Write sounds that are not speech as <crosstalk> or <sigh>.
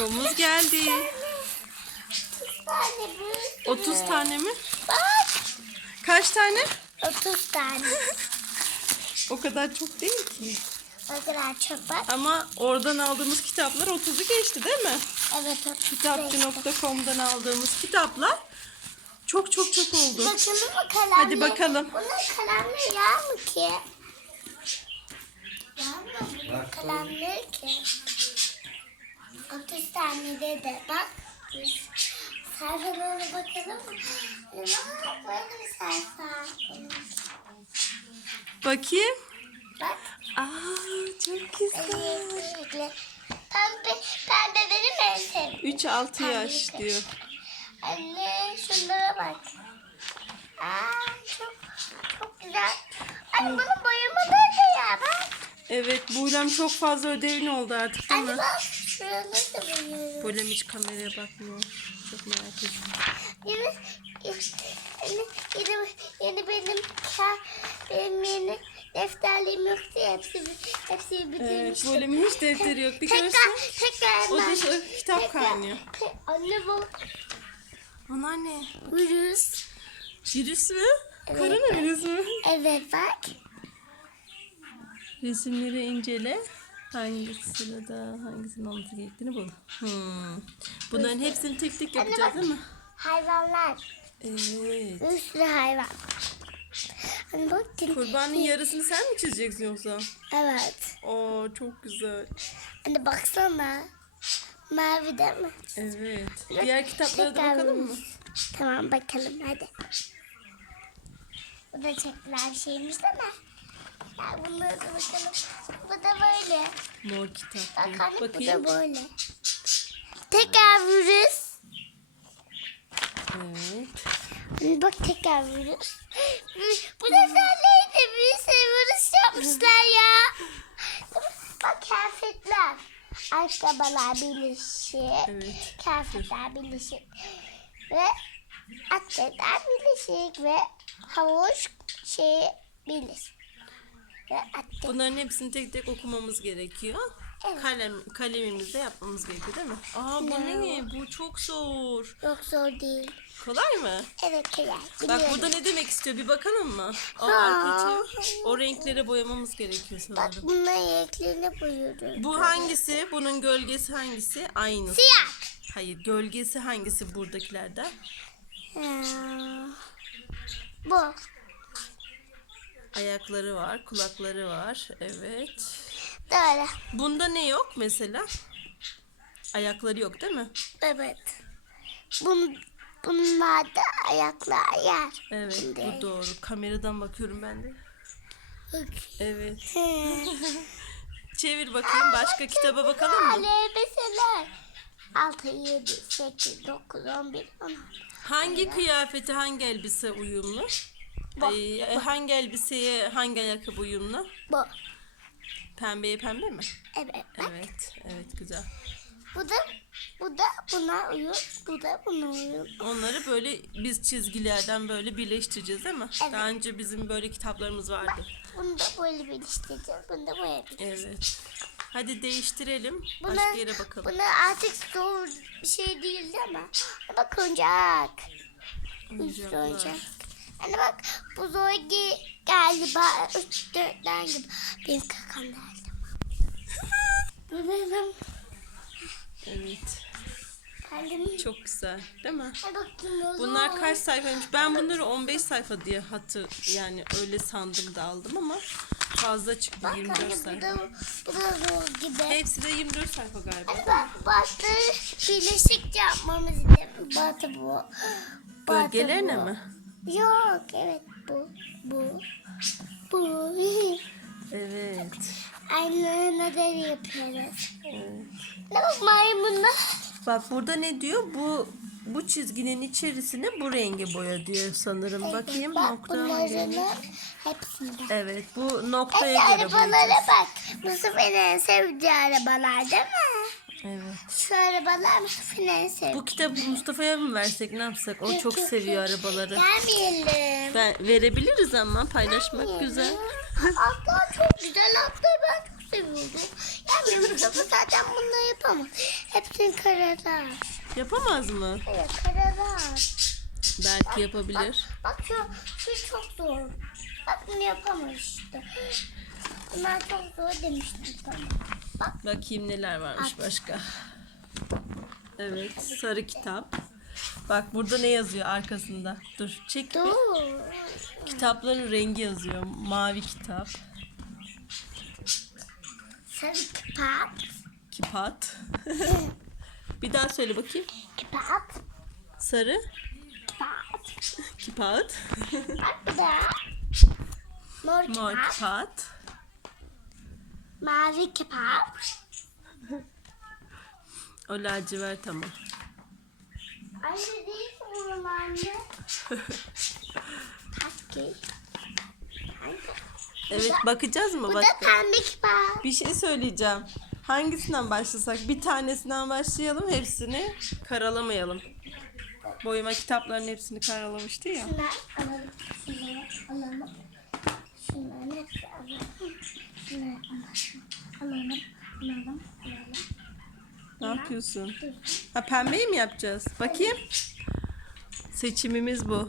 Logomuz geldi. tane büyük. 30 tane mi? Bak. Kaç tane? 30 tane. <laughs> O kadar çok değil ki. O kadar çok var. Ama oradan aldığımız kitaplar 30'u geçti değil mi? Evet 30. Kitapçı.com'dan aldığımız kitaplar çok çok çok oldu. Bakalım mı kalemli? Hadi bakalım. Bunlar kalemli yağ mı ki? Yağ mı kalemli ki? 30 tane dedi. Bak. Sayfalarına bakalım? Aa, böyle bir sayfa. Bakayım. Bak. Aa çok güzel. Pembe, pembe benim en sevdiğim. 3-6 yaş diyor. Anne şunlara bak. Aa çok çok güzel. Anne bunu boyamaları da ya bak. Evet Buylem çok fazla ödevin oldu artık değil Anne mi? bak şuraları da boyuyorum. Buylem hiç kameraya bakmıyor. Çok merak ettim. Yeni, yeni, yeni, yeni benim benim yeni defterlerim yoktu ya. Hepsi, hepsi Evet bitirmiştim. Buylem'in hiç defteri yok. Bir Tekrar, görsün. tekrar O da şu kitap tekrar- kaynıyor. Anne bu Onlar ne? virüs. Virüs mü? Evet. Koronavirüs mü? Evet bak. Resimleri incele. Hangi sırada hangisinin olması gerektiğini bul. Hmm. Bunların hepsini tek tek yapacağız değil mi? Hayvanlar. Evet. Bir sürü hayvan. Hani bak. Kurbanın yarısını sen mi çizeceksin yoksa? Evet. Oo çok güzel. Hani baksana. Mavi değil mi? Evet. Diğer kitaplara da bakalım mı? Tamam bakalım hadi. Bu da çektiler bir şeymiş değil mi? Ya bunları da bakalım. Bu da böyle. Mor kitap Bak anne bu Bakayım. da böyle. Tekrar virüs. Evet. Bak tekrar virüs. Bu seferlerde virüs virüs yapmışlar ya. Bak kıyafetler. Ayakkabılar birleşik. Evet. Kıyafetler birleşik. Ve atletler birleşik. Ve havuç şeyi birleşik. Ve. Bunların hepsini tek tek okumamız gerekiyor. Evet. Kalem kalemimizde yapmamız gerekiyor değil mi? Aa bu ne? Bu çok zor. Yok zor değil. Kolay mı? Evet kolay. Bak Biliyorum. burada ne demek istiyor bir bakalım mı? Aa, Ha. arkadaşlar, o renklere boyamamız gerekiyor Bak sanırım. bunların renklerini boyuyoruz. Bu hangisi? Bunun gölgesi hangisi? Aynı. Siyah. Hayır, gölgesi hangisi buradakilerden? Ha. Bu. Ayakları var, kulakları var. Evet. Böyle. Bunda ne yok mesela? Ayakları yok değil mi? Evet. Bun, bunlar da ayaklar yer. Evet, Şimdi. bu doğru. Kameradan bakıyorum ben de. Evet. <laughs> Çevir bakayım. Başka kitaba bakalım mı? Elbiseler. 6, 7, 8, 9, 11, 16. Hangi kıyafeti hangi elbise uyumlu? Ay, hangi elbiseye hangi ayakkabı uyumlu? Bu. Pembeye pembe mi? Evet. Bak. Evet. Evet güzel. Bu da bu da buna uyur. Bu da buna uyur. Onları böyle biz çizgilerden böyle birleştireceğiz değil mi? Evet. Daha önce bizim böyle kitaplarımız vardı. Bunu da böyle birleştireceğiz. Bunu da böyle birleştireceğiz. Evet. Hadi değiştirelim. Buna, Başka yere bakalım. buna artık zor bir şey değil değil mi? Bak oyuncak. Oyuncak. Hani bak bu gi- galiba 3 4'ler gibi. Benim kakam geldi. Bu benim Evet. kalbim. Çok güzel. Değil mi? Bunlar kaç sayfaymış? Ben bunları 15 sayfa diye hatır yani öyle sandım da aldım ama fazla çıktı Bak 24 anne bu sayfa. da, bu da zor gibi. Hepsi de 24 sayfa galiba. Hani bak batı birleşik yapmamız için. Batı bu. Batı Bölgelerine bu. mi? Yok evet bu. Bu. Bu. Evet. Aynı ödev yapıyoruz. evet. Ne bak maymunlar. Bak burada ne diyor? Bu bu çizginin içerisine bu rengi boya diyor sanırım. Bakayım bak nokta bunların hepsinde. Evet bu noktaya göre arabalara boyayacağız. bak. Mustafa'nın en sevdiği arabalar değil mi? Evet. Şu arabalar Mustafa'nın sevdiği. Bu kitabı Mustafa'ya mı versek ne yapsak? O çok seviyor arabaları. Gelmeyelim. Ben verebiliriz ama paylaşmak güzel. Atlar çok güzel atlar ben çok buldum. Yani Mustafa zaten bunları yapamaz. Hepsini karalar. Yapamaz mı? Evet karalar. Belki yapabilir. Bak şu, şu çok zor. Bak bunu yapamaz işte. Bunlar çok zor demiştim. Bak Bakayım neler varmış başka. Evet, sarı kitap. Bak burada ne yazıyor arkasında? Dur, çek. dur. Kitapların rengi yazıyor. Mavi kitap, Sarı kitap. kipat. <laughs> Bir daha söyle bakayım. Kitap. Sarı, Kitap. kipat, Bak bir daha. Mor mor kitap. kipat, Mavi kitap. o lacivert ama. Anne değil oğlum anne. <laughs> Kaç Evet, bakacağız mı? Bu Bak. da pembe kitap. Bir şey söyleyeceğim. Hangisinden başlasak? Bir tanesinden başlayalım, hepsini karalamayalım. Boyama kitapların hepsini karalamıştı ya. Şunlar alalım. Şunları alalım. Şunların hepsi alalım. Şunları alalım. Alalım. Alalım. Alalım. Ne yapıyorsun? Ha pembeyi mi yapacağız? Bakayım. Seçimimiz bu.